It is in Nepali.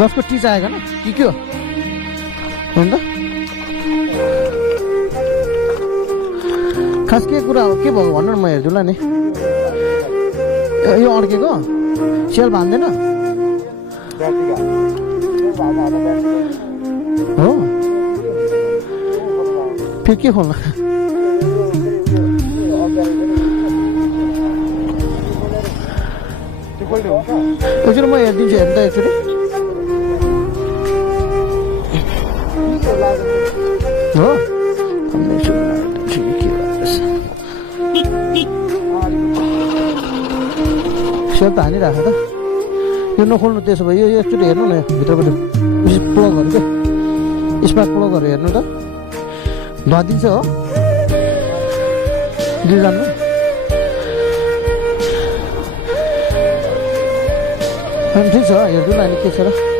10 को टी चाहिएको न के हो होइन खास के कुरा हो के भयो भन्नु न म हेर्छु नि यो अड्केको सेल भान्दैन हो फेरि के खोल्नु एकचोटि म हेरिदिन्छु हेर्नु त एकचोटि हो सेल त हानिराख त यो नखोल्नु त्यसो भए यो एकचोटि हेर्नु न भित्रपट्टि प्लगहरू के स्पार्क प्लगहरू हेर्नु त धुवादिन्छ हो जान्नु अनि ठिक छ हेर्छु न अहिले के छ र